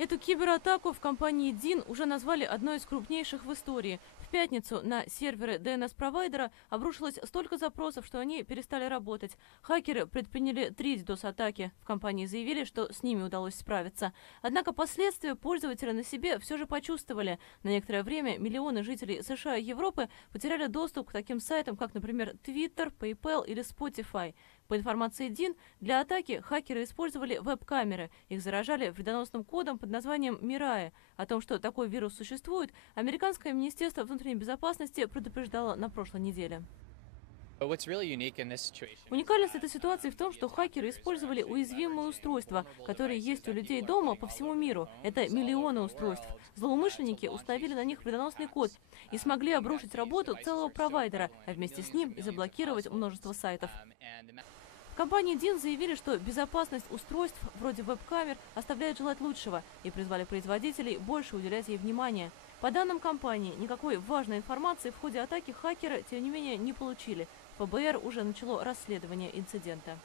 Эту кибератаку в компании DIN уже назвали одной из крупнейших в истории. В пятницу на серверы DNS-провайдера обрушилось столько запросов, что они перестали работать. Хакеры предприняли 3 DDoS-атаки. В компании заявили, что с ними удалось справиться. Однако последствия пользователи на себе все же почувствовали. На некоторое время миллионы жителей США и Европы потеряли доступ к таким сайтам, как, например, Twitter, PayPal или Spotify. По информации DIN, для атаки хакеры использовали веб-камеры. Их заражали вредоносным кодом под названием Mirai. О том, что такой вирус существует, американское министерство внутренней безопасности предупреждало на прошлой неделе. Уникальность этой ситуации в том, что хакеры использовали уязвимые устройства, которые есть у людей дома по всему миру. Это миллионы устройств. Злоумышленники установили на них вредоносный код и смогли обрушить работу целого провайдера, а вместе с ним и заблокировать множество сайтов. В компании DIN заявили, что безопасность устройств вроде веб-камер оставляет желать лучшего и призвали производителей больше уделять ей внимания. По данным компании, никакой важной информации в ходе атаки хакеры, тем не менее, не получили. ФБР уже начало расследование инцидента.